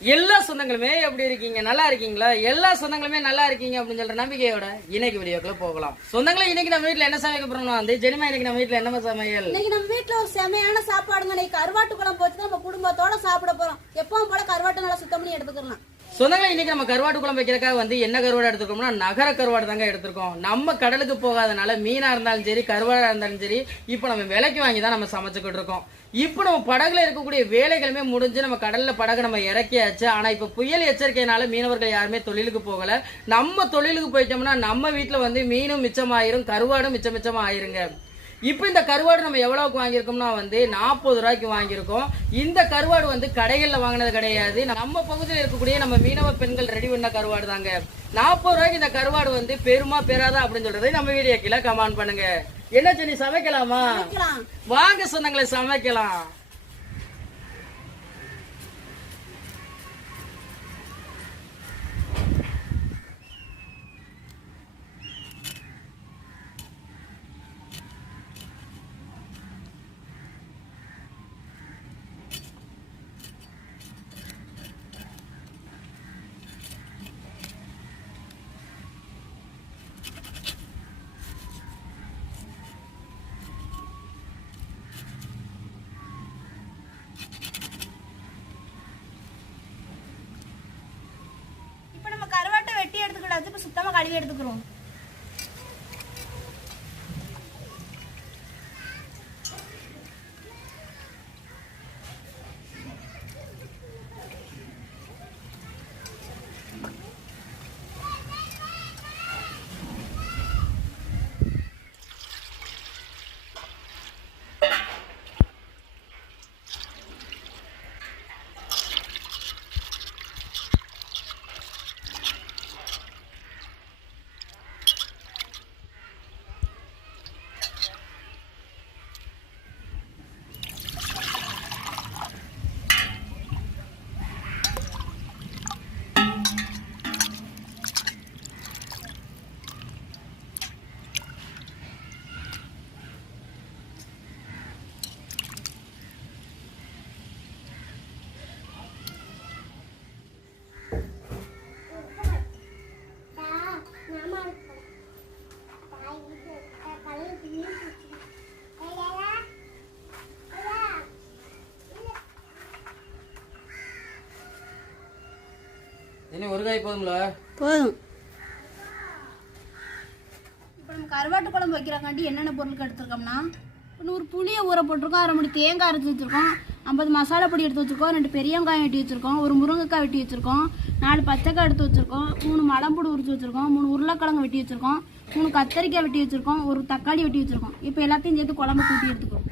எல்லா சொந்தங்களுமே எப்படி இருக்கீங்க? நல்லா இருக்கீங்களா? எல்லா சொந்தங்களுமே நல்லா இருக்கீங்க அப்படின்னு சொல்ற நம்பிக்கையோட இன்னைக்கு வீடியோக்குள்ள போகலாம். சொந்தங்களை இன்னைக்கு நம்ம வீட்டுல என்ன சமைக்க போறோம்னா வந்து ஜெனிமா இன்னைக்கு நம்ம வீட்டுல என்ன சமையல்? இன்னைக்கு நம்ம வீட்டுல ஒரு செமையான சாப்பாடுங்க. இன்னைக்கு கருவாட்டு குழம்பு வச்சு தான் நம்ம குடும்பத்தோட சாப்பிட போறோம். எப்பவும் போல கருவாட்டு நல்லா சுத்தம் பண்ணி எடுத்துக்கிறோம் சொந்தங்களை இன்னைக்கு நம்ம கருவாட்டு குழம்பு வைக்கிறக்காக வந்து என்ன கருவாடு எடுத்துருக்கோம்னா நகர கருவாடு தாங்க எடுத்திருக்கோம். நம்ம கடலுக்கு போகாதனால மீனா இருந்தாலும் சரி கருவாடா இருந்தாலும் சரி இப்போ நம்ம விலைக்கு வாங்கி தான் நம்ம சமைச்சுக்கிட்டு இருக்கோம். இப்போ நம்ம படகுல இருக்கக்கூடிய வேலைகளுமே முடிஞ்சு நம்ம கடல்ல படகு நம்ம இறக்கியாச்சு. ஆனா இப்ப புயல் எச்சரிக்கையினால மீனவர்கள் யாருமே தொழிலுக்கு போகல. நம்ம தொழிலுக்கு போயிட்டோம்னா நம்ம வீட்டுல வந்து மீனும் மிச்சமாயிரும் கருவாடும் மிச்சம் மிச்சமா ஆயிருங்க இப்போ இந்த கருவாடு நம்ம எவ்வளவுக்கு வாங்கியிருக்கோம்னா வந்து நாற்பது ரூபாய்க்கு வாங்கியிருக்கோம். இந்த கருவாடு வந்து கடைகளில் வாங்கினது கிடையாது. நம்ம பகுதியில் இருக்கக்கூடிய நம்ம மீனவ பெண்கள் ரெடி பண்ண கருவாடு தாங்க. நாற்பது ரூபாய்க்கு இந்த கருவாடு வந்து பெருமா பெறாதா அப்படின்னு சொல்றதை நம்ம வீடியோ கீழே கமெண்ட் பண்ணுங்க. என்ன சரி சமைக்கலாமா. வாங்க சொந்தங்களை சமைக்கலாம் இப்போ நம்ம கருவாட்டை வெட்டி எடுத்துக்கிட்டாச்சு இப்போ சுத்தமாக கழுவி எடுத்துக்கிறோம். இனி ஒரு காய் போதும்ல? போதும். இப்போ நம்ம கருவாட்டு குழம்பு வைக்கிறக்காண்டி என்னென்ன பொருட்கள் எடுத்துருக்கோம்னா நூறு புளியை ஊற போட்டிருக்கோம் அரை மணி தேங்காய் அரைச்சி வச்சிருக்கோம் ஐம்பது மசாலா பொடி எடுத்து வச்சிருக்கோம் ரெண்டு பெரிய வெங்காயம் வெட்டி வச்சிருக்கோம் ஒரு முருங்கைக்காய் வெட்டி வச்சிருக்கோம் நாலு பச்சைக்காய் எடுத்து வச்சிருக்கோம் மூணு மலம்புடு உரிச்சு வச்சிருக்கோம் மூணு உருளைக்கிழங்கு வெட்டி வச்சிருக்கோம் மூணு கத்தரிக்காய் வெட்டி வச்சிருக்கோம் ஒரு தக்காளி வெட்டி வச்சிருக்கோம். இப்போ எல்லாத்தையும் சேர்த்து குழம்பு கூட்டி எடுத்துக்கிறோம்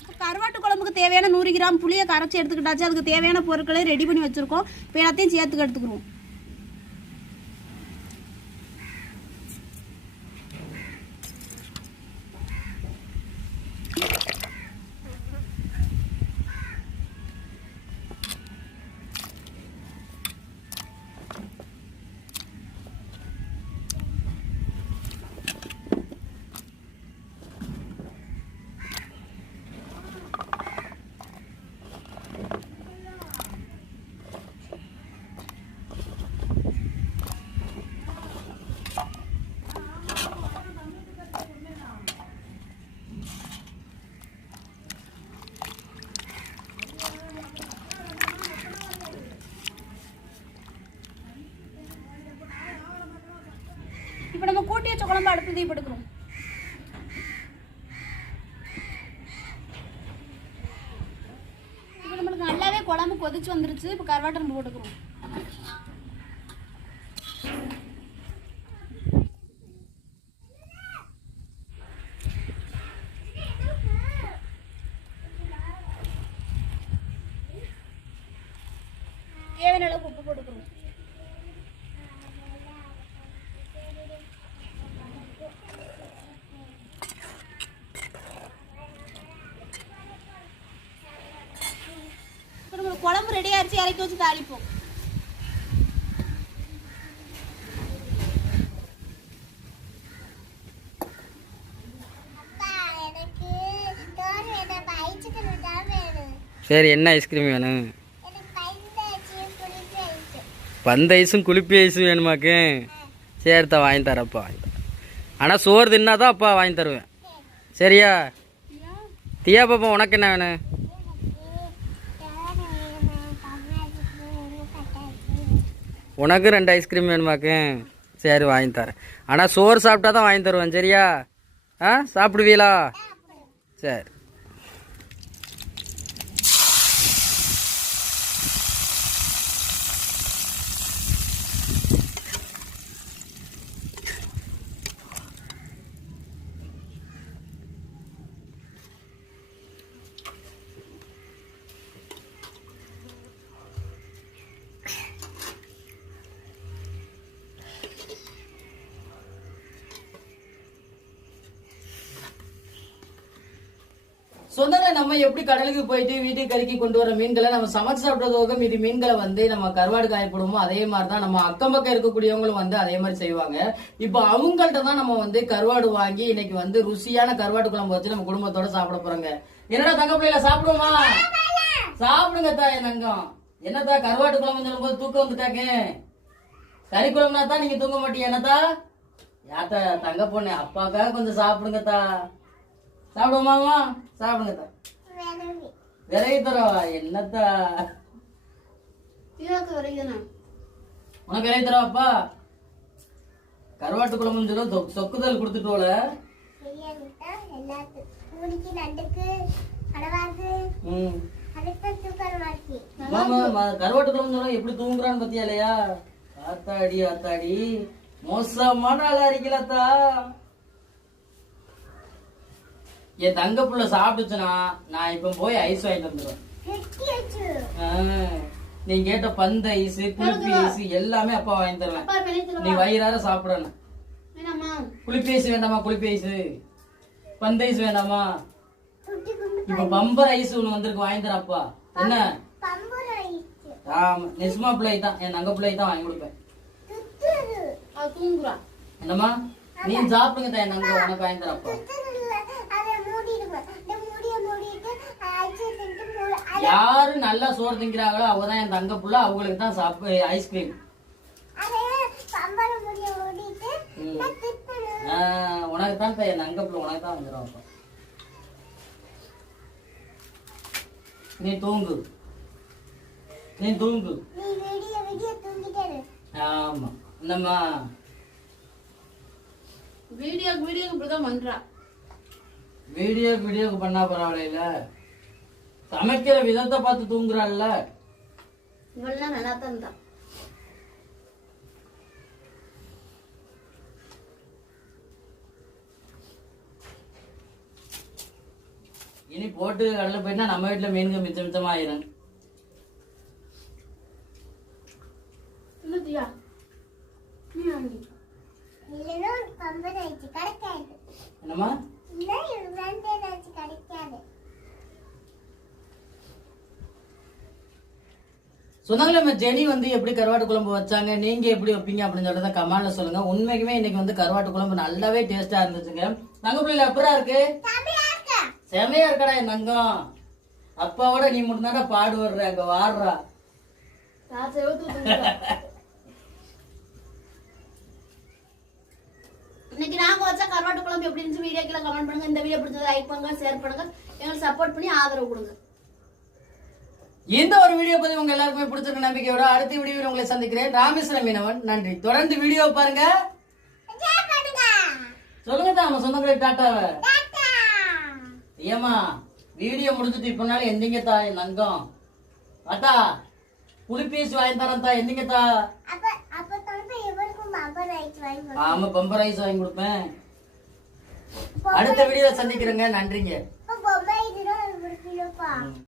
இப்போ கருவாட்டு குழம்புக்கு தேவையான நூறு கிராம் புளியை கரைச்சி எடுத்துக்கிட்டாச்சு. அதுக்கு தேவையான பொருட்களை ரெடி பண்ணி வச்சிருக்கோம். இப்போ எல்லாத்தையும் சேர்த்துக்க எடுத்துக்கிறோம் இப்போ நம்ம கூட்டி வச்ச குழம்பு அடுப்பு தீ இப்போ நம்மளுக்கு நல்லாவே குழம்பு கொதிச்சு வந்துருச்சு. இப்போ கருவாட்டம் போட்டுக்கிறோம் தேவையான குழம்பு ரெடி ஆயிடுச்சு இறக்கி வச்சு தாளிப்போம். சரி என்ன ஐஸ்கிரீம் வேணும்? பந்த ஐஸும் குளிப்பி ஐஸும் வேணுமாக்கு? சரித்தா வாங்கி தரப்பா வாங்கி ஆனால் சோறு தின்னாதான் அப்பா வாங்கி தருவேன். சரியா? தியா பாப்பா உனக்கு என்ன வேணும்? உனக்கு ரெண்டு ஐஸ்கிரீம் வேணுமாக்கு? சரி வாங்கி தரேன். ஆனால் சோறு சாப்பிட்டா தான் வாங்கி தருவேன் சரியா? ஆ சாப்பிடுவீங்களா சரி. சொந்தங்க நம்ம எப்படி கடலுக்கு போயிட்டு வீட்டுக்கு கருக்கி கொண்டு வர மீன்களை நம்ம சமைச்சு சாப்பிட்டதோக மீதி மீன்களை வந்து நம்ம கருவாடு காய அதே மாதிரி தான் நம்ம அக்கம் பக்கம் இருக்கக்கூடியவங்களும் வந்து அதே மாதிரி செய்வாங்க. இப்போ அவங்கள்ட்ட தான் நம்ம வந்து கருவாடு வாங்கி இன்னைக்கு வந்து ருசியான கருவாடு குழம்பு வச்சு நம்ம குடும்பத்தோட சாப்பிட போறோங்க. என்னடா தங்க பிள்ளைல சாப்பிடுவோமா? சாப்பிடுங்க தா என் தங்கம். என்னத்தா கருவாட்டு குழம்பு சொல்லும்போது தூக்கம் வந்துட்டாங்க. கறி குழம்புனா தான் நீங்க தூங்க மாட்டீங்க. என்னத்தா யாத்தா தங்க பொண்ணு அப்பாக்காக கொஞ்சம் சாப்பிடுங்கத்தா சாப்பிடுவோமாமா சாப்பிடுங்கத்தா விரைவி. தரவா என்னத்தா? தீராக்கு வரைக்கும் உனக்கு விரைவி தரவாப்பா? கருவாட்டு குழம்புன்னு சொல்லி தொ- சொக்குதல் கொடுத்துட்டு போல. ம். மாமா ம- கருவாட்டு குழம்பு எப்படி தூங்குறான்னு பத்தியா இல்லையா? ஆத்தாடி ஆத்தாடி. மோசமான ஆளா இருக்கலத்தா என் தங்க புள்ள சாப்பிட்டுச்சுன்னா நான் இப்ப போய் ஐஸ் வாங்கிட்டு வந்துடுவேன் ஆ, நீ கேட்ட பந்து ஐஸ் குளிப்பி ஐஸ் எல்லாமே அப்பா வாங்கி தருவேன். அப்பா நீ வயிறார சாப்பிடணும். குளிப்பி ஐஸ் வேண்டாமா குளிப்பி ஐஸ் பந்து ஐஸ் வேண்டாமா? இப்ப பம்பர் ஐஸ் ஒண்ணு வந்திருக்கு வாங்கி தரப்பா என்ன? ஆமா நெஸ்மா பிள்ளை தான் என் தங்க பிள்ளை தான் வாங்கி கொடுப்பேன். அது தூங்குறா. என்னம்மா? நீ சாப்பிடுங்க தான் என் தங்க உனக்கு வாங்கி தரப்பா யாரு நல்லா சோறு திங்கிறாங்களோ அவங்க தான் என் தங்க புள்ள அவங்களுக்கு தான் சாப்பிடு ஐஸ்கிரீம் உனக்கு தான் என் தங்க புள்ள உனக்கு தான் வந்துடும் அப்பா. நீ தூங்கு. நீ தூங்கு. ஆமா. என்னம்மா? வீடியோக்கு வீடியோக்கு இப்படிதான் பண்றா. வீடியோ வீடியோக்கு பண்ணா பரவாயில்ல சமைக்கிற விதத்தை பார்த்து தூங்குறாள்ல. இவெல்லாம் நல்லா தான் இருந்தா இனி போட்டு கடல போயிட்டா நம்ம வீட்டுல மீன்கள் மிச்சம் மிச்சமா ஆயிரும். இல்லத்தியா நீ வாங்கி என்னம்மா சொன்னாங்களே நம்ம ஜெனி வந்து எப்படி கருவாட்டு குழம்பு வச்சாங்க நீங்க எப்படி வைப்பீங்க அப்படின்னு சொல்றத கமெண்ட்ல சொல்லுங்க. உண்மைக்குமே இன்னைக்கு வந்து கருவாட்டு குழம்பு நல்லாவே டேஸ்டா இருந்துச்சுங்க. தங்க பிள்ளைல எப்படா இருக்கு? செமையா இருக்கடா என் தங்கம் அப்பாவோட நீ மட்டும்தான்டா பாடு வர்ற அங்க வாடுறா. இன்னைக்கு நாங்க வச்ச கருவாட்டு குழம்பு எப்படி இருந்துச்சு? வீடியோ கீழே கமெண்ட் பண்ணுங்க. இந்த வீடியோ பிடிச்சது லைக் பண்ணுங்க ஷேர் பண்ணுங்க. எங்களுக்கு சப்போர்ட் பண்ணி ஆதரவு கொடுங்க. இந்த ஒரு வீடியோ பத்தி உங்க எல்லாருக்குமே பிடிச்சிருக்க நம்பிக்கையோட அடுத்த வீடியோவில் உங்களை சந்திக்கிறேன். ராமேஸ்வரம் மீனவன். நன்றி. தொடர்ந்து வீடியோ பாருங்க. சொல்லுங்க தான் நம்ம சொந்தங்களை டாட்டாவை ஏமா வீடியோ முடிஞ்சிட்டு இப்பனாலும் எந்திங்க தா என் நங்கம் அத்தா புளிப்பீஸ் வாங்கி தரேன் தா எந்திங்க தா. ஆமா பம்பர் ரைஸ் வாங்கி கொடுப்பேன். அடுத்த வீடியோ சந்திக்கிறேங்க. நன்றிங்க.